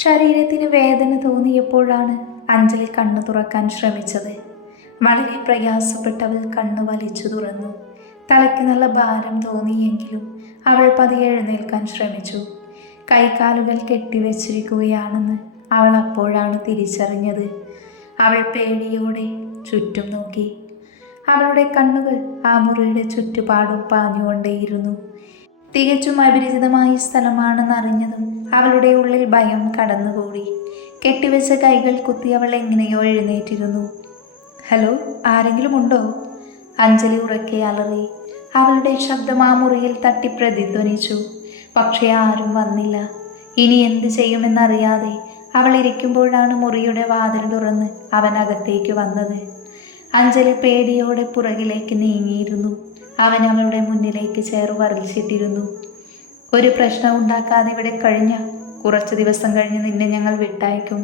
ശരീരത്തിന് വേദന തോന്നിയപ്പോഴാണ് അഞ്ജലി കണ്ണു തുറക്കാൻ ശ്രമിച്ചത്. വളരെ പ്രയാസപ്പെട്ടവൾ കണ്ണു വലിച്ചു തുറന്നു. തലയ്ക്ക് നല്ല ഭാരം തോന്നിയെങ്കിലും അവൾ പതിയെ എഴുന്നേൽക്കാൻ ശ്രമിച്ചു. കൈകാലുകൾ കെട്ടിവെച്ചിരിക്കുകയാണെന്ന് അവൾ അപ്പോഴാണ് തിരിച്ചറിഞ്ഞത്. അവൾ പേടിയോടെ ചുറ്റും നോക്കി. അവളുടെ കണ്ണുകൾ ആ മുറിയുടെ ചുറ്റുപാടും പാഞ്ഞുകൊണ്ടേയിരുന്നു. തികച്ചും അപരിചിതമായ സ്ഥലമാണെന്നറിഞ്ഞതും അവളുടെ ഉള്ളിൽ ഭയം കടന്നുകൂടി. കെട്ടിവെച്ച കൈകൾ കുത്തി അവൾ എങ്ങനെയോ എഴുന്നേറ്റിരുന്നു. ഹലോ, ആരെങ്കിലും ഉണ്ടോ? അഞ്ജലി ഉറക്കെ അലറി. അവളുടെ ശബ്ദം ആ മുറിയിൽ തട്ടി പ്രതിധ്വനിച്ചു. പക്ഷേ ആരും വന്നില്ല. ഇനി എന്ത് ചെയ്യുമെന്നറിയാതെ അവൾ ഇരിക്കുമ്പോഴാണ് മുറിയുടെ വാതിൽ തുറന്ന് അവൻ അകത്തേക്ക് വന്നത്. അഞ്ജലി പേടിയോടെ പുറകിലേക്ക് നീങ്ങിയിരുന്നു. അവൻ അവളുടെ മുന്നിലേക്ക് ചേർ വരളിച്ചിട്ടിരുന്നു. ഒരു പ്രശ്നം ഉണ്ടാക്കാതെ ഇവിടെ കഴിഞ്ഞ കുറച്ച് ദിവസം കഴിഞ്ഞ് നിന്നെ ഞങ്ങൾ വിട്ടയക്കും.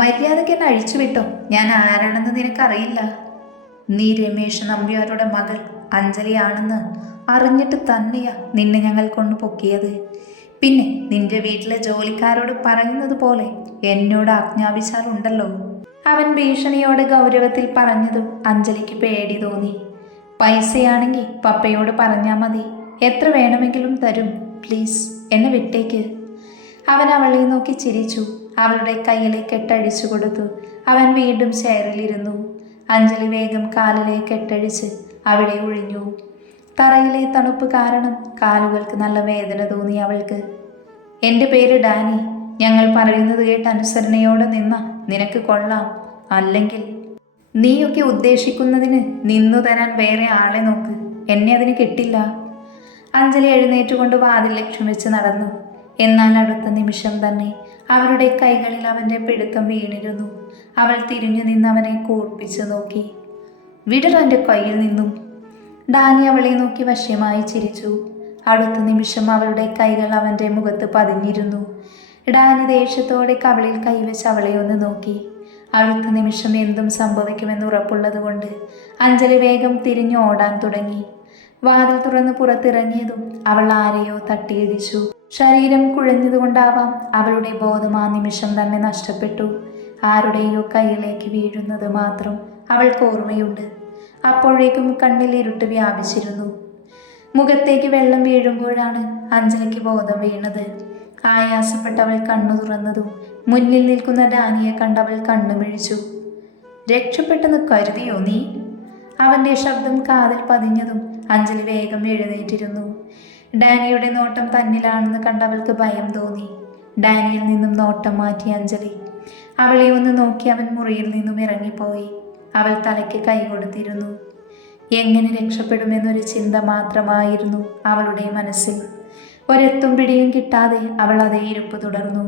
മര്യാദയ്ക്ക് എന്നെ അഴിച്ചുവിട്ടോ. ഞാൻ ആരാണെന്ന് നിനക്കറിയില്ല. നീ രമേശ് നമ്പ്യാരുടെ മകൾ അഞ്ജലിയാണെന്ന് അറിഞ്ഞിട്ട് തന്നെയാ നിന്നെ ഞങ്ങൾ കൊണ്ടു പൊക്കിയത്. പിന്നെ നിന്റെ വീട്ടിലെ ജോലിക്കാരോട് പറയുന്നത് പോലെ എന്നോട് ആജ്ഞാപിച്ചാലുണ്ടല്ലോ. അവൻ ഭീഷണിയോടെ ഗൗരവത്തിൽ പറഞ്ഞതും അഞ്ജലിക്ക് പേടി തോന്നി. പൈസയാണെങ്കിൽ പപ്പയോട് പറഞ്ഞാൽ മതി, എത്ര വേണമെങ്കിലും തരും. പ്ലീസ് എന്നെ വിട്ടേക്ക്. അവൻ അവളെ നോക്കി ചിരിച്ചു. അവളുടെ കയ്യിലെ കെട്ടഴിച്ചു കൊടുത്തു. അവൻ വീണ്ടും ചെയറിലിരുന്നു. അഞ്ജലി വേഗം കാലിലെ കെട്ടഴിച്ച് അവിടെ ഒഴിഞ്ഞു. തറയിലെ തണുപ്പ് കാരണം കാലുകൾക്ക് നല്ല വേദന തോന്നി അവൾക്ക്. എൻ്റെ പേര് ഡാനി. ഞങ്ങൾ പറയുന്നത് കേട്ട് അനുസരണയോടെ നിന്ന നിനക്ക് കൊള്ളാം. അല്ലെങ്കിൽ നീയൊക്കെ ഉദ്ദേശിക്കുന്നതിന് നിന്നു തരാൻ വേറെ ആളെ നോക്ക്. എന്നെ അതിന് കിട്ടില്ല. അഞ്ജലി എഴുന്നേറ്റുകൊണ്ട് വാതിൽ ലക്ഷ്യം വെച്ച് നടന്നു. എന്നാൽ അടുത്ത നിമിഷം തന്നെ അവരുടെ കൈകളിൽ അവൻ്റെ പിടുത്തം വീണിരുന്നു. അവൾ തിരിഞ്ഞു നിന്ന് അവനെ കൂർപ്പിച്ചു നോക്കി. വിടർ എൻ്റെ കയ്യിൽ നിന്നും. ഡാനി അവളെ നോക്കി വശ്യമായി ചിരിച്ചു. അടുത്ത നിമിഷം അവളുടെ കൈകൾ അവൻ്റെ മുഖത്ത് പതിഞ്ഞിരുന്നു. ഡാനി ദേഷ്യത്തോടെ കവളിൽ കൈവച്ച് അവളെ ഒന്ന് നോക്കി. അടുത്ത നിമിഷം എന്തും സംഭവിക്കുമെന്ന് ഉറപ്പുള്ളത് കൊണ്ട് അഞ്ജലി വേഗം തിരിഞ്ഞു ഓടാൻ തുടങ്ങി. വാതിൽ തുറന്ന് പുറത്തിറങ്ങിയതും അവൾ ആരെയോ തട്ടിയിടിച്ചു. ശരീരം കുഴഞ്ഞതുകൊണ്ടാവാം അവളുടെ ബോധം ആ നിമിഷം തന്നെ നഷ്ടപ്പെട്ടു. ആരുടെയോ കയ്യിലേക്ക് വീഴുന്നത് മാത്രം അവൾക്ക് ഓർമ്മയുണ്ട്. അപ്പോഴേക്കും കണ്ണിൽ ഇരുട്ട് വ്യാപിച്ചിരുന്നു. മുഖത്തേക്ക് വെള്ളം വീഴുമ്പോഴാണ് അഞ്ജലിക്ക് ബോധം വീണത്. ആയാസപ്പെട്ടവൾ കണ്ണു തുറന്നതും മുന്നിൽ നിൽക്കുന്ന ഡാനിയെ കണ്ടവൾ കണ്ണുമിഴിച്ചു. രക്ഷപ്പെട്ടെന്ന് കരുതിയോ നീ? അവൻ്റെ ശബ്ദം കാതിൽ പതിഞ്ഞതും അഞ്ജലി വേഗം എഴുന്നേറ്റിരുന്നു. ഡാനിയുടെ നോട്ടം തന്നിലാണെന്ന് കണ്ടവൾക്ക് ഭയം തോന്നി. ഡാനിയിൽ നിന്നും നോട്ടം മാറ്റി അഞ്ജലി അവളെ ഒന്ന് നോക്കി അവൻ മുറിയിൽ നിന്നും ഇറങ്ങിപ്പോയി. അവൾ തലയ്ക്ക് കൈ കൊടുത്തിരുന്നു. എങ്ങനെ രക്ഷപ്പെടുമെന്നൊരു ചിന്ത മാത്രമായിരുന്നു അവളുടെ മനസ്സിൽ. ഒരെത്തും പിടിയും കിട്ടാതെ അവൾ അതേ ഇരിപ്പ് തുടർന്നു.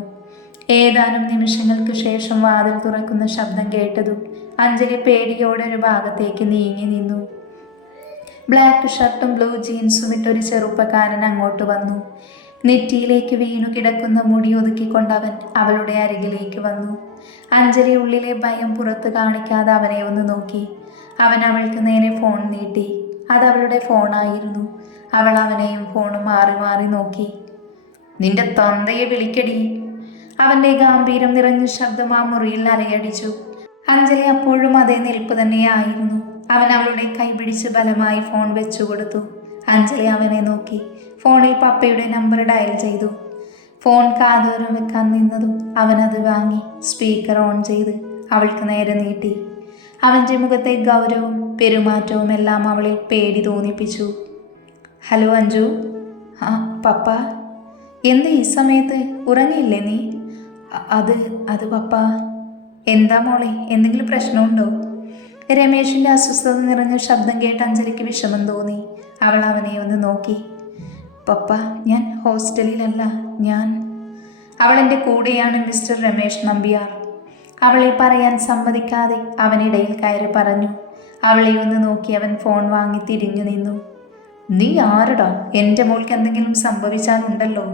ഏതാനും നിമിഷങ്ങൾക്ക് ശേഷം വാതിൽ തുറക്കുന്ന ശബ്ദം കേട്ടതും അഞ്ജലി പേടിയോടെ ഒരു ഭാഗത്തേക്ക് നീങ്ങി നിന്നു. ബ്ലാക്ക് ഷർട്ടും ബ്ലൂ ജീൻസും ഇട്ടൊരു ചെറുപ്പക്കാരൻ അങ്ങോട്ട് വന്നു. നെറ്റിയിലേക്ക് വീണു കിടക്കുന്ന മുടി ഒതുക്കിക്കൊണ്ടവൻ അവളുടെ അരികിലേക്ക് വന്നു. അഞ്ജലി ഉള്ളിലെ ഭയം പുറത്ത് കാണിക്കാതെ അവനെ ഒന്ന് നോക്കി. അവൻ അവൾക്ക് നേരെ ഫോൺ നീട്ടി. അത് അവളുടെ ഫോണായിരുന്നു. അവൾ അവനെയും ഫോണും മാറി മാറി നോക്കി. നിന്റെ തന്തയെ വിളിക്കടി. അവൻ്റെ ഗാംഭീര്യം നിറഞ്ഞ ശബ്ദം ആ മുറിയിൽ അലയടിച്ചു. അഞ്ജലി അപ്പോഴും അതേ നിൽപ്പ് തന്നെയായിരുന്നു. അവൻ അവളുടെ കൈ പിടിച്ച് ബലമായി ഫോൺ വെച്ചു കൊടുത്തു. അഞ്ജലി അവനെ നോക്കി. ഫോണിൽ പപ്പയുടെ നമ്പർ ഡയൽ ചെയ്തു. ഫോൺ കാതോരം വെക്കാൻ നിന്നതും അവനത് വാങ്ങി സ്പീക്കർ ഓൺ ചെയ്ത് അവൾക്ക് നേരെ നീട്ടി. അവൻ്റെ മുഖത്തെ ഗൗരവവും പെരുമാറ്റവും എല്ലാം അവളിൽ പേടി തോന്നിപ്പിച്ചു. ഹലോ അഞ്ജു. ആ പപ്പ. എന്താ ഈ സമയത്ത്? ഉറങ്ങിയില്ലേ നീ? അത് പപ്പ. എന്താ മോളെ, എന്തെങ്കിലും പ്രശ്നമുണ്ടോ? രമേശിൻ്റെ അസ്വസ്ഥത നിറഞ്ഞ ശബ്ദം കേട്ട് അഞ്ജലിക്ക് വിഷമം തോന്നി. അവൾ അവനെ ഒന്ന് നോക്കി. പപ്പ, ഞാൻ ഹോസ്റ്റലിലല്ല. അവൾ എൻ്റെ കൂടെയാണ്, മിസ്റ്റർ രമേശ് നമ്പ്യാർ. അവളെ പറയാൻ സമ്മതിക്കാതെ അവനിടയിൽ കയറി പറഞ്ഞു. അവളെ ഒന്ന് നോക്കി അവൻ ഫോൺ വാങ്ങി തിരിഞ്ഞു നിന്നു. നീ ആരടാ? എൻ്റെ മോൾക്ക് എന്തെങ്കിലും സംഭവിച്ചാലുണ്ടല്ലോ.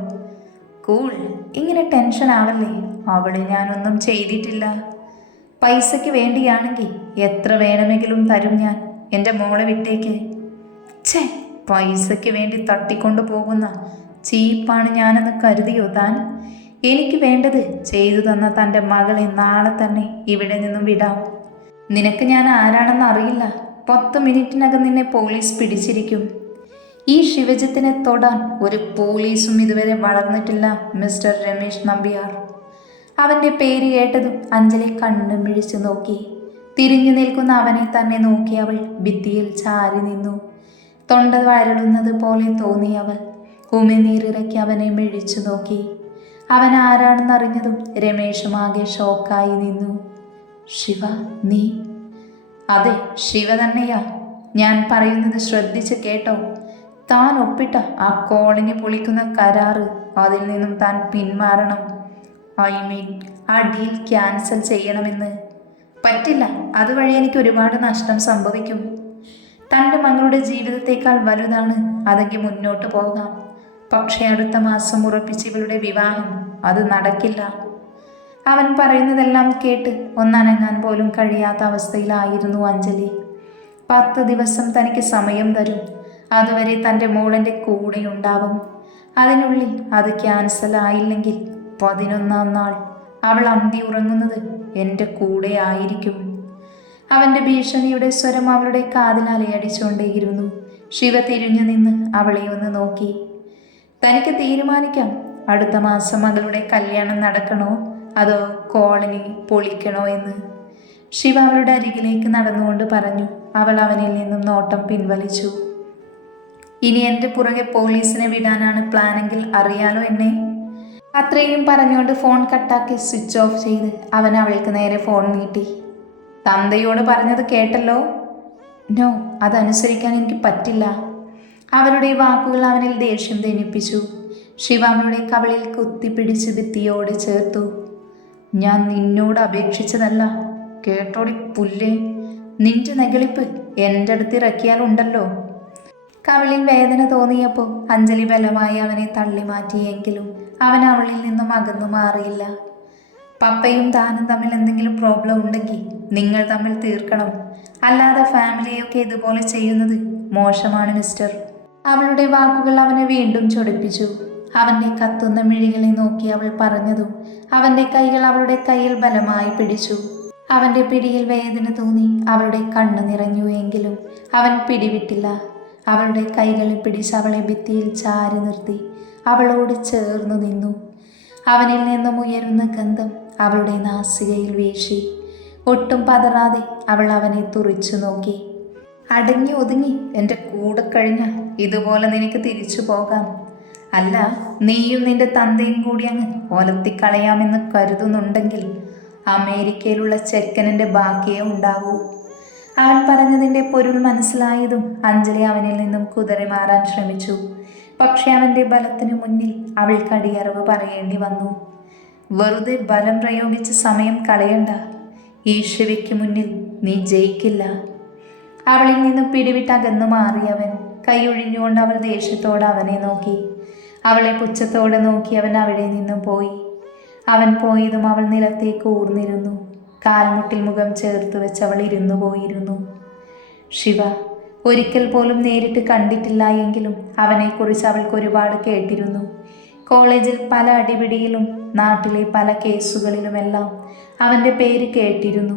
കൂൾ, ഇങ്ങനെ ടെൻഷൻ ആവല്ലേ. അവളെ ഞാനൊന്നും ചെയ്തിട്ടില്ല. പൈസയ്ക്ക് വേണ്ടിയാണെങ്കിൽ എത്ര വേണമെങ്കിലും തരും ഞാൻ. എൻ്റെ മോളെ വിട്ടേക്ക്. ഛേ, പൈസയ്ക്ക് വേണ്ടി തട്ടിക്കൊണ്ടു പോകുന്ന ചീപ്പാണ് ഞാനെന്ന് കരുതിയോ താൻ? എനിക്ക് വേണ്ടത് ചെയ്തു തന്ന തൻ്റെ മകളെ നാളെ തന്നെ ഇവിടെ നിന്നും വിടാം. നിനക്ക് ഞാൻ ആരാണെന്ന് അറിയില്ല. 10 മിനിറ്റിനകം നിന്നെ പോലീസ് പിടിച്ചിരിക്കും. ഈ ശിവജിത്തിനെ തൊടാൻ ഒരു പോലീസും ഇതുവരെ വളർന്നിട്ടില്ല മിസ്റ്റർ രമേശ് നമ്പ്യാർ. അവൻ്റെ പേര് കേട്ടതും അഞ്ജലി കണ്ണും മിഴിച്ചു നോക്കി. തിരിഞ്ഞു നിൽക്കുന്ന അവനെ തന്നെ നോക്കി അവൾ ഭിത്തിയിൽ ചാരി നിന്നു. തൊണ്ട വരളുന്നത് പോലെ തോന്നി അവൾ. ഉമിനീറിറക്കി അവനെ മിഴിച്ചു നോക്കി. അവൻ ആരാണെന്നറിഞ്ഞതും രമേശും ആകെ ഷോക്കായി നിന്നു. ശിവ, നീ? അതെ, ശിവ തന്നെയാ. ഞാൻ പറയുന്നത് ശ്രദ്ധിച്ച് കേട്ടോ. താൻ ഒപ്പിട്ട ആ കോളനി പൊളിക്കുന്ന കരാറ്, അതിൽ നിന്നും താൻ പിന്മാറണം. ആ ഡീൽ ക്യാൻസൽ ചെയ്യണമെന്ന്. പറ്റില്ല. അതുവഴി എനിക്ക് ഒരുപാട് നഷ്ടം സംഭവിക്കും. തൻ്റെ മകളുടെ ജീവിതത്തേക്കാൾ വലുതാണ് അതെങ്കിൽ മുന്നോട്ട് പോകാം. പക്ഷേ അടുത്ത മാസം ഉറപ്പിച്ച് ഇവളുടെ വിവാഹം, അത് നടക്കില്ല. അവൻ പറയുന്നതെല്ലാം കേട്ട് ഒന്നനങ്ങാൻ പോലും കഴിയാത്ത അവസ്ഥയിലായിരുന്നു അഞ്ജലി. 10 ദിവസം തനിക്ക് സമയം തരും. അതുവരെ തൻ്റെ മോളെൻ്റെ കൂടെയുണ്ടാവും. അതിനുള്ളിൽ അത് ക്യാൻസൽ ആയില്ലെങ്കിൽ 11ാം നാൾ അവൾ അന്തി ഉറങ്ങുന്നത് എൻ്റെ കൂടെ ആയിരിക്കും. അവൻ്റെ ഭീഷണിയുടെ സ്വരം അവളുടെ കാതിൽ അലയടിച്ചുകൊണ്ടേയിരുന്നു. ശിവ തിരിഞ്ഞു നിന്ന് അവളെ ഒന്ന് നോക്കി. തനിക്ക് തീരുമാനിക്കാം. അടുത്ത മാസം മകളുടെ കല്യാണം നടക്കണോ അതോ കോളനി പൊളിക്കണോ എന്ന്. ശിവ അവളുടെ അരികിലേക്ക് നടന്നുകൊണ്ട് പറഞ്ഞു. അവൾ അവനിൽ നിന്നും നോട്ടം പിൻവലിച്ചു. ഇനി എൻ്റെ പുറകെ പോലീസിനെ വിടാനാണ് പ്ലാനെങ്കിൽ അറിയാലോ എന്നെ. അത്രയും പറഞ്ഞുകൊണ്ട് ഫോൺ കട്ടാക്കി സ്വിച്ച് ഓഫ് ചെയ്ത് അവൻ അവൾക്ക് നേരെ ഫോൺ നീട്ടി. തന്തയോട് പറഞ്ഞത് കേട്ടല്ലോ. നോ, അതനുസരിക്കാൻ എനിക്ക് പറ്റില്ല. അവരുടെ വാക്കുകൾ അവനിൽ ദേഷ്യം ജനിപ്പിച്ചു. ശിവ അവളുടെ കവിളിൽ കുത്തിപ്പിടിച്ച് ഭിത്തിയോട് ചേർത്തു. ഞാൻ നിന്നോട് അപേക്ഷിച്ചതല്ല, കേട്ടോടി പുല്ലേ. നിന്റെ നെകളിപ്പ് എൻ്റെ അടുത്ത് ഇറക്കിയാലുണ്ടല്ലോ. കവിളിൽ വേദന തോന്നിയപ്പോൾ അഞ്ജലി ബലമായി അവനെ തള്ളി മാറ്റിയെങ്കിലും അവൻ അവളിൽ നിന്നും അകന്നു മാറിയില്ല. പപ്പയും താനും തമ്മിൽ എന്തെങ്കിലും പ്രോബ്ലം ഉണ്ടെങ്കിൽ നിങ്ങൾ തമ്മിൽ തീർക്കണം. അല്ലാതെ ഫാമിലിയൊക്കെ ഇതുപോലെ ചെയ്യുന്നത് മോശമാണ് മിസ്റ്റർ. അവളുടെ വാക്കുകൾ അവനെ വീണ്ടും ചൊടിപ്പിച്ചു. അവൻ്റെ കത്തുന്ന മിഴികളെ നോക്കി അവൾ പറഞ്ഞതും അവൻ്റെ കൈകൾ അവളുടെ കയ്യിൽ ബലമായി പിടിച്ചു. അവൻ്റെ പിടിയിൽ വേദന തോന്നി. അവളുടെ കണ്ണ് നിറഞ്ഞു എങ്കിലും അവൻ പിടിവിട്ടില്ല. അവളുടെ കൈകളിൽ പിടിച്ച് അവളെ ഭിത്തിയിൽ ചാരി നിർത്തി അവളോട് ചേർന്നു നിന്നു. അവനിൽ നിന്നും ഉയരുന്ന ഗന്ധം അവളുടെ നാസികയിൽ വീശി. ഒട്ടും പതറാതെ അവൾ അവനെ തുറിച്ചു നോക്കി. അടങ്ങി ഒതുങ്ങി എൻ്റെ കൂടെ കഴിഞ്ഞാൽ ഇതുപോലെ നിനക്ക് തിരിച്ചു പോകാം. അല്ല, നീയും നിന്റെ തന്തയും കൂടി അങ്ങ് ഒലത്തിക്കളയാമെന്ന് കരുതുന്നുണ്ടെങ്കിൽ അമേരിക്കയിലുള്ള ചെക്കനൻ്റെ ബാക്കിയേ ഉണ്ടാവൂ. അവൻ പറഞ്ഞതിൻ്റെ പൊരുൾ മനസ്സിലായതും അഞ്ജലി അവനിൽ നിന്നും കുതറി മാറാൻ ശ്രമിച്ചു. പക്ഷെ അവൻ്റെ ബലത്തിനു മുന്നിൽ അവൾക്ക് അടിയറവ് പറയേണ്ടി വന്നു. വെറുതെ ബലം പ്രയോഗിച്ച് സമയം കളയണ്ട. ഈ ശിവയ്ക്ക് മുന്നിൽ നീ ജയിക്കില്ല. അവളിൽ നിന്നും പിടിവിട്ട് അകന്നു മാറിയവൻ കൈയൊഴിഞ്ഞുകൊണ്ട് അവൾ ദേഷ്യത്തോടെ അവനെ നോക്കി. അവളെ പുച്ഛത്തോടെ നോക്കി അവൻ അവിടെ നിന്നും പോയി. അവൻ പോയതും അവൾ നിലത്തേക്ക് ഊർന്നിരുന്നു. കാൽമുട്ടിൽ മുഖം ചേർത്ത് വെച്ച് അവൾ ഇരുന്നു പോയിരുന്നു. ശിവ ഒരിക്കൽ പോലും നേരിട്ട് കണ്ടിട്ടില്ല എങ്കിലും അവനെക്കുറിച്ച് അവൾക്ക് ഒരുപാട് കേട്ടിരുന്നു. കോളേജിൽ പല അടിപിടിയിലും നാട്ടിലെ പല കേസുകളിലുമെല്ലാം അവൻ്റെ പേര് കേട്ടിരുന്നു.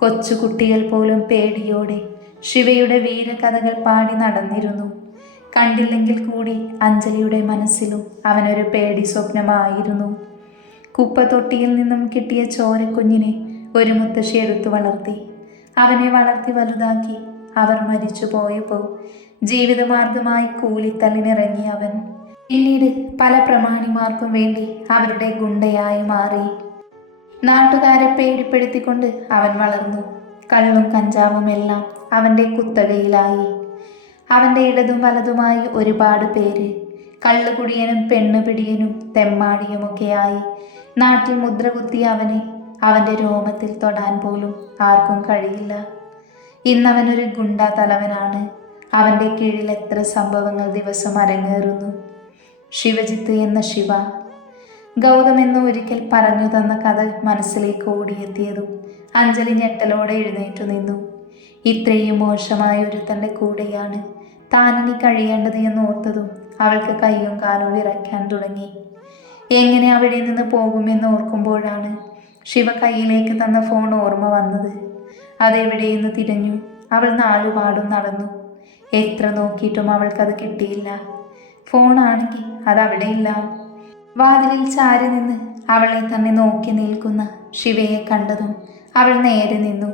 കൊച്ചുകുട്ടികൾ പോലും പേടിയോടെ ശിവയുടെ വീരകഥകൾ പാടി നടന്നിരുന്നു. കണ്ടില്ലെങ്കിൽ കൂടി അഞ്ജലിയുടെ മനസ്സിലും അവനൊരു പേടി സ്വപ്നമായിരുന്നു. കുപ്പത്തൊട്ടിയിൽ നിന്നും കിട്ടിയ ചോരക്കുഞ്ഞിനെ ഒരു മുത്തശ്ശി എടുത്തു വളർത്തി. അവനെ വളർത്തി വലുതാക്കി അവർ മരിച്ചു പോയപ്പോൾ ജീവിതമാർഗമായി കൂലിത്തല്ലിനിറങ്ങി അവൻ. പിന്നീട് പല പ്രമാണിമാർക്കും വേണ്ടി അവരുടെ ഗുണ്ടയായി മാറി. നാട്ടുകാരെ പേടിപ്പെടുത്തിക്കൊണ്ട് അവൻ വളർന്നു. കള്ളും കഞ്ചാവും എല്ലാം അവൻ്റെ കുത്തകയിലായി. അവൻ്റെ ഇടതും വലതുമായി ഒരുപാട് പേര് കള്ളുകുടിയനും പെണ്ണുപിടിയനും തെമ്മാടിയുമൊക്കെയായി നാട്ടിൽ മുദ്ര കുത്തിയ അവനെ അവൻ്റെ രോമത്തിൽ തൊടാൻ പോലും ആർക്കും കഴിയില്ല. ഇന്നവനൊരു ഗുണ്ടാ തലവനാണ്. അവൻ്റെ കീഴിൽ എത്ര സംഭവങ്ങൾ ദിവസം അരങ്ങേറുന്നു. ശിവജിത്ത് എന്ന ശിവ. ഗൗതം എന്ന് ഒരിക്കൽ പറഞ്ഞു തന്ന കഥ മനസ്സിലേക്ക് ഓടിയെത്തിയതും അഞ്ജലി ഞെട്ടലോടെ എഴുന്നേറ്റു നിന്നു. ഇത്രയും മോശമായ ഒരു തൻ്റെ കൂടെയാണ് താനിനി കഴിയേണ്ടത് എന്നോർത്തതും അവൾക്ക് കൈയും കാലും വിറയ്ക്കാൻ തുടങ്ങി. എങ്ങനെ അവിടെ നിന്ന് പോകുമെന്ന് ഓർക്കുമ്പോഴാണ് ശിവ കയ്യിലേക്ക് തന്ന ഫോൺ ഓർമ്മ വന്നത്. അതെവിടെയെന്ന് തിരഞ്ഞു. അവൾ നാലുപാടും നടന്നു. എത്ര നോക്കിയിട്ടും അവൾക്കത് കിട്ടിയില്ല. ഫോണാണെങ്കിൽ അതവിടെയില്ല. വാതിലിൽ ചാരി നിന്ന് അവളെ തന്നെ നോക്കി നിൽക്കുന്ന ശിവയെ കണ്ടതും അവൾ നേരെ നിന്നു.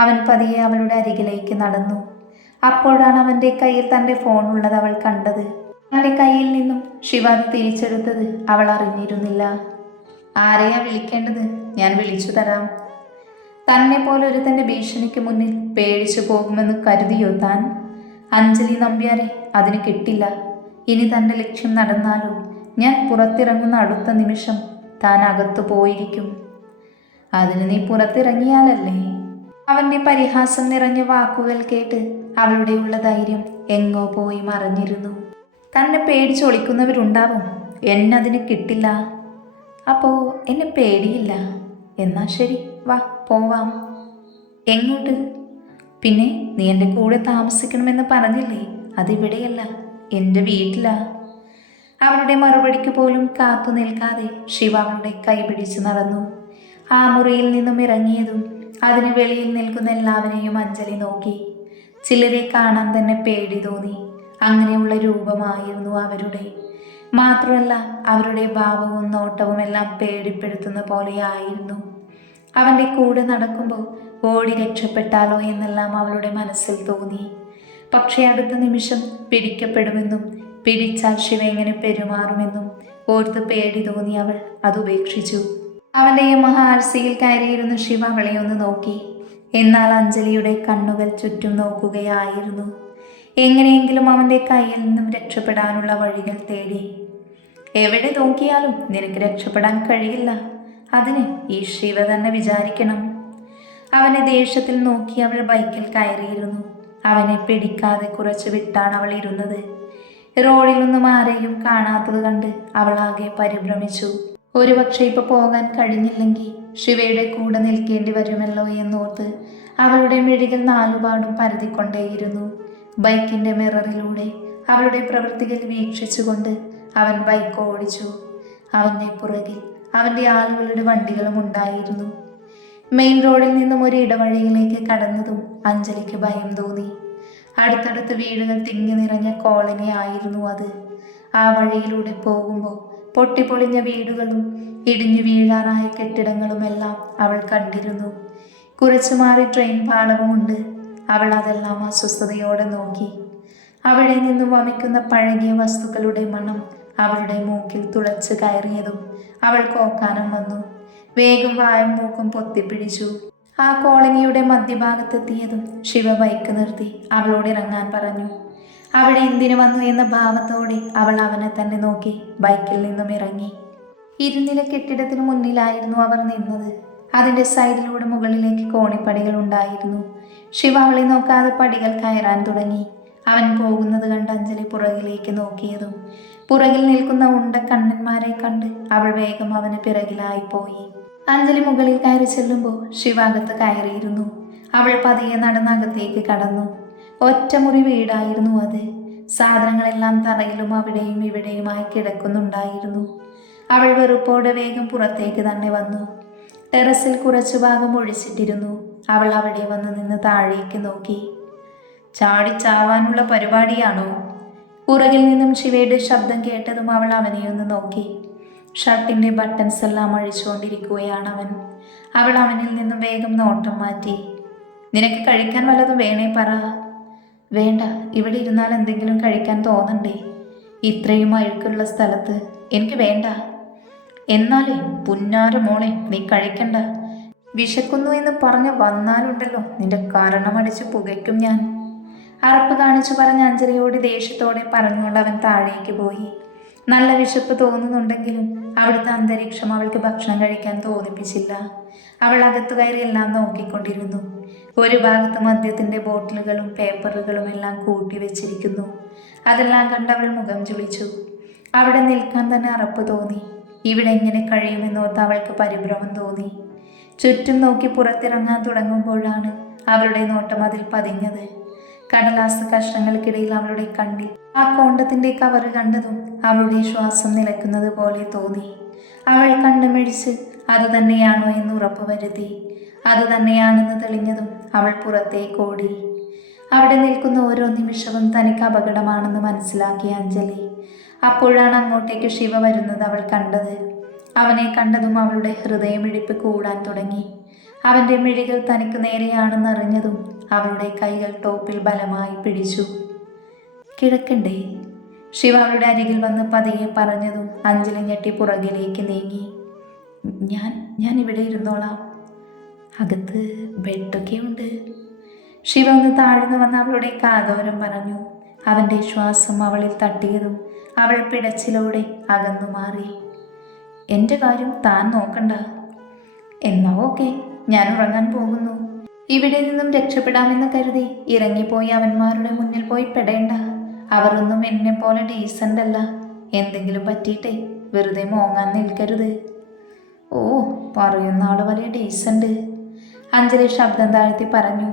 അവൻ പതിയെ അവളുടെ അരികിലേക്ക് നടന്നു. അപ്പോഴാണ് അവൻ്റെ കയ്യിൽ തൻ്റെ ഫോൺ ഉള്ളത് അവൾ കണ്ടത്. അവൻ്റെ കയ്യിൽ നിന്നും ശിവ അത് തിരിച്ചെടുത്തത് അവൾ അറിഞ്ഞിരുന്നില്ല. ആരെയാ വിളിക്കേണ്ടത്? ഞാൻ വിളിച്ചു തരാം. തന്നെ പോലെ ഒരു തൻ്റെ ഭീഷണിക്ക് മുന്നിൽ പേടിച്ചു പോകുമെന്ന് കരുതിയോ താൻ? അഞ്ജലി നമ്പ്യാരെ അതിന് കിട്ടില്ല. ഇനി തൻ്റെ ലക്ഷ്യം നടന്നാലും ഞാൻ പുറത്തിറങ്ങുന്ന അടുത്ത നിമിഷം താൻ അകത്തു പോയിരിക്കും. അതിന് നീ പുറത്തിറങ്ങിയാലല്ലേ? അവൻ്റെ പരിഹാസം നിറഞ്ഞ വാക്കുകൾ കേട്ട് അവളുടെ ഉള്ള ധൈര്യം എങ്ങോ പോയി മറഞ്ഞിരുന്നു. തന്നെ പേടിച്ചൊളിക്കുന്നവരുണ്ടാവും. എന്നതിന് കിട്ടില്ല. അപ്പോൾ എന്നെ പേടിയില്ല. എന്നാ ശരി, വാ പോവാം. എങ്ങോട്ട്? പിന്നെ നീ എൻ്റെ കൂടെ താമസിക്കണമെന്ന് പറഞ്ഞില്ലേ? അതിവിടെയല്ല, എൻ്റെ വീട്ടിലാ. അവളുടെ മറുപടിക്ക് പോലും കാത്തു നിൽക്കാതെ ശിവ അവളുടെ കൈ പിടിച്ചു നടന്നു. ആ മുറിയിൽ നിന്നും ഇറങ്ങിയതും അതിന് വെളിയിൽ നിൽക്കുന്ന എല്ലാവരെയും അഞ്ജലി നോക്കി. ചിലരെ കാണാൻ തന്നെ പേടി തോന്നി. അങ്ങനെയുള്ള രൂപമായിരുന്നു അവരുടെ. മാത്രമല്ല അവരുടെ ഭാവവും നോട്ടവും എല്ലാം പേടിപ്പെടുത്തുന്ന പോലെയായിരുന്നു. അവൻ്റെ കൂടെ നടക്കുമ്പോൾ ഓടി രക്ഷപ്പെട്ടാലോ എന്നെല്ലാം അവളുടെ മനസ്സിൽ തോന്നി. പക്ഷേ അടുത്ത നിമിഷം പിടിക്കപ്പെടുമെന്നും പിടിച്ചാൽ ശിവ എങ്ങനെ പെരുമാറുമെന്നും ഓർത്ത് പേടി തോന്നി അവൾ അതുപേക്ഷിച്ചു. അവൻ്റെ യമഹാർസിയിൽ കയറിയിരുന്ന ശിവ അവളെ ഒന്ന് നോക്കി. എന്നാൽ അഞ്ജലിയുടെ കണ്ണുകൾ ചുറ്റും നോക്കുകയായിരുന്നു. എങ്ങനെയെങ്കിലും അവൻ്റെ കയ്യിൽ നിന്നും രക്ഷപ്പെടാനുള്ള വഴികൾ തേടി. എവിടെ നോക്കിയാലും നിനക്ക് രക്ഷപ്പെടാൻ കഴിയില്ല. അതിന് ഈ ശിവ തന്നെ വിചാരിക്കണം. അവനെ ദേഷ്യത്തിൽ നോക്കി അവൾ ബൈക്കിൽ കയറിയിരുന്നു. അവനെ പിടിക്കാതെ കുറച്ച് വിട്ടാണ് അവൾ ഇരുന്നത്. റോഡിലൊന്നും ആരെയും കാണാത്തത് കണ്ട് അവൾ ആകെ പരിഭ്രമിച്ചു. ഒരുപക്ഷെ ഇപ്പൊ പോകാൻ കഴിഞ്ഞില്ലെങ്കിൽ ശിവയുടെ കൂടെ നിൽക്കേണ്ടി വരുമല്ലോ എന്നോർത്ത് അവളുടെ മിഴികൾ നാലുപാടും പരതിക്കൊണ്ടേയിരുന്നു. ബൈക്കിന്റെ മിററിലൂടെ അവളുടെ പ്രവൃത്തികൾ വീക്ഷിച്ചുകൊണ്ട് അവൻ ബൈക്ക് ഓടിച്ചു. അവന്റെ പുറകിൽ അവന്റെ ആളുകളുടെ വണ്ടികളും ഉണ്ടായിരുന്നു. മെയിൻ റോഡിൽ നിന്നും ഒരു ഇടവഴിയിലേക്ക് കടന്നതും അഞ്ജലിക്ക് ഭയം തോന്നി. അടുത്തടുത്ത് വീടുകൾ തിങ്ങി നിറഞ്ഞ കോളനി ആയിരുന്നു അത്. ആ വഴിയിലൂടെ പോകുമ്പോൾ പൊട്ടിപ്പൊളിഞ്ഞ വീടുകളും ഇടിഞ്ഞു വീഴാറായ കെട്ടിടങ്ങളുമെല്ലാം അവൾ കണ്ടിരുന്നു. കുറച്ചു മാറി ട്രെയിൻ പാളവുമുണ്ട്. അവൾ അതെല്ലാം അസ്വസ്ഥതയോടെ നോക്കി. അവിടെ നിന്നും വമിക്കുന്ന പഴകിയ വസ്തുക്കളുടെ മണം അവളുടെ മൂക്കിൽ തുളച്ച് കയറിയതും അവൾക്ക് ഓക്കാനം വന്നു. വേഗം വായും മൂക്കും പൊത്തിപ്പിടിച്ചു. ആ കോളനിയുടെ മധ്യഭാഗത്തെത്തിയതും ശിവ ബൈക്ക് നിർത്തി അവളോട് ഇറങ്ങാൻ പറഞ്ഞു. അവിടെ എന്തിനു വന്നു എന്ന ഭാവത്തോടെ അവൾ അവനെ തന്നെ നോക്കി ബൈക്കിൽ നിന്നും ഇറങ്ങി. ഇരുനില കെട്ടിടത്തിന് മുന്നിലായിരുന്നു അവർ നിന്നത്. അതിൻ്റെ സൈഡിലൂടെ മുകളിലേക്ക് കോണിപ്പടികൾ ഉണ്ടായിരുന്നു. ശിവ അവളെ നോക്കാതെ പടികൾ കയറാൻ തുടങ്ങി. അവൻ പോകുന്നത് കണ്ട് അഞ്ജലി പുറകിലേക്ക് നോക്കിയതും പുറകിൽ നിൽക്കുന്ന ഉണ്ട കണ്ണന്മാരെ കണ്ട് അവൾ വേഗം അവന് പിറകിലായി പോയി. അഞ്ജലി മുകളിൽ കയറി ചെല്ലുമ്പോൾ ശിവ അകത്ത് കയറിയിരുന്നു. അവൾ പതിയെ നടന്നകത്തേക്ക് കടന്നു. ഒറ്റമുറി വീടായിരുന്നു അത്. സാധനങ്ങളെല്ലാം തറയിലും അവിടെയും ഇവിടെയുമായി കിടക്കുന്നുണ്ടായിരുന്നു. അവൾ വെറുപ്പോടെ വേഗം പുറത്തേക്ക് തന്നെ വന്നു. ടെറസിൽ കുറച്ചു ഭാഗം ഒഴിച്ചിട്ടിരുന്നു. അവൾ അവിടെ വന്ന് നിന്ന് താഴേക്ക് നോക്കി. ചാടിച്ചാവാനുള്ള പരിപാടിയാണോ? പുറകിൽ നിന്നും ശിവയുടെ ശബ്ദം കേട്ടതും അവൾ അവനെയൊന്ന് നോക്കി. ഷർട്ടിൻ്റെ ബട്ടൺസ് എല്ലാം അഴിച്ചുകൊണ്ടിരിക്കുകയാണ് അവൻ. അവൾ അവനിൽ നിന്നും വേഗം നോട്ടം മാറ്റി. നിനക്ക് കഴിക്കാൻ വല്ലതും വേണേ പറ. വേണ്ട, ഇവിടെ ഇരുന്നാൽ എന്തെങ്കിലും കഴിക്കാൻ തോന്നണ്ടേ? ഇത്രയും അഴുക്കുള്ള സ്ഥലത്ത് എനിക്ക് വേണ്ട. എന്നാലേ പുന്നാര മോളെ, നീ കഴിക്കണ്ട. വിശക്കുന്നു എന്ന് പറഞ്ഞ് വന്നാലുണ്ടല്ലോ നിന്റെ കാരണമടിച്ച് പുകയ്ക്കും ഞാൻ. അറപ്പ് കാണിച്ചു പറഞ്ഞ അഞ്ജലിയോട് ദേഷ്യത്തോടെ പറഞ്ഞുകൊണ്ട് അവൻ താഴേക്ക് പോയി. നല്ല വിശപ്പ് തോന്നുന്നുണ്ടെങ്കിലും അവിടുത്തെ അന്തരീക്ഷം അവൾക്ക് ഭക്ഷണം കഴിക്കാൻ തോന്നിപ്പിച്ചില്ല. അവൾ അകത്തു കയറി എല്ലാം നോക്കിക്കൊണ്ടിരുന്നു. ഒരു ഭാഗത്ത് മദ്യത്തിൻ്റെ ബോട്ടിലുകളും പേപ്പറുകളും എല്ലാം കൂട്ടി വെച്ചിരിക്കുന്നു. അതെല്ലാം കണ്ട് അവൾ മുഖം ചുളിച്ചു. അവിടെ നിൽക്കാൻ തന്നെ അറപ്പ് തോന്നി. ഇവിടെ എങ്ങനെ കഴിയുമെന്നോർത്ത് അവൾക്ക് പരിഭ്രമം തോന്നി. ചുറ്റും നോക്കി പുറത്തിറങ്ങാൻ തുടങ്ങുമ്പോഴാണ് അവളുടെ നോട്ടം അതിൽ പതിഞ്ഞത്. കടലാസ് കഷ്ണങ്ങൾക്കിടയിൽ അവളുടെ കണ്ണിൽ ആ കോണ്ടത്തിന്റെ കവറ് കണ്ടതും അവളുടെ ശ്വാസം നിലയ്ക്കുന്നത് പോലെ തോന്നി. അവൾ കണ്ണുമിഴിച്ച് അത് തന്നെയാണോ എന്ന് ഉറപ്പുവരുത്തി. അത് തന്നെയാണെന്ന് തെളിഞ്ഞതും അവൾ പുറത്തേക്ക് ഓടി. അവിടെ നിൽക്കുന്ന ഓരോ നിമിഷവും തനിക്ക് അപകടമാണെന്ന് മനസ്സിലാക്കിയ അഞ്ജലി അപ്പോഴാണ് അങ്ങോട്ടേക്ക് ശിവ വരുന്നത് അവൾ കണ്ടത്. അവനെ കണ്ടതും അവളുടെ ഹൃദയമിടിപ്പ് കൂടാൻ തുടങ്ങി. അവൻ്റെ മിഴികൾ തനിക്ക് നേരെയാണെന്നറിഞ്ഞതും അവളുടെ കൈകൾ ടോപ്പിൽ ബലമായി പിടിച്ചു. കിടക്കണ്ടേ? ശിവ അവളുടെ അരികിൽ വന്ന് പതിയെ പറഞ്ഞതും അഞ്ജലി ഞെട്ടി പുറകിലേക്ക് നീങ്ങി. ഞാൻ ഇവിടെ ഇരുന്നോളാം, അകത്ത് ബെഡൊക്കെ ഉണ്ട്. ശിവ ഒന്ന് താഴ്ന്നു വന്ന് അവളുടെ കാതോരം പറഞ്ഞു. അവൻ്റെ ശ്വാസം അവളിൽ തട്ടിയതും അവൾ പിടച്ചിലോടെ അകന്നു മാറി. എൻ്റെ കാര്യം താൻ നോക്കണ്ട. എന്നാ ഓക്കെ, ഞാൻ ഉറങ്ങാൻ പോകുന്നു. ഇവിടെ നിന്നും രക്ഷപ്പെടാമെന്ന് കരുതി ഇറങ്ങിപ്പോയി അവന്മാരുടെ മുന്നിൽ പോയി പെടേണ്ട. അവരൊന്നും എന്നെ പോലെ ഡീസൻ്റ് അല്ല. എന്തെങ്കിലും പറ്റിയിട്ടേ വെറുതെ മോങ്ങാൻ നിൽക്കരുത്. ഓ, പറയുന്ന ആള് വലിയ ഡീസൻ്റ്. അഞ്ജലി ശബ്ദം താഴ്ത്തി പറഞ്ഞു.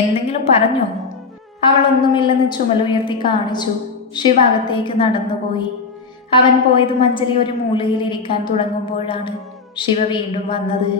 എന്തെങ്കിലും പറഞ്ഞോ? അവളൊന്നുമില്ലെന്ന് ചുമലുയർത്തി കാണിച്ചു. ശിവ അകത്തേക്ക് നടന്നുപോയി. അവൻ പോയതും അഞ്ജലി ഒരു മൂലയിൽ ഇരിക്കാൻ തുടങ്ങുമ്പോഴാണ് ശിവ വീണ്ടും വന്നത്.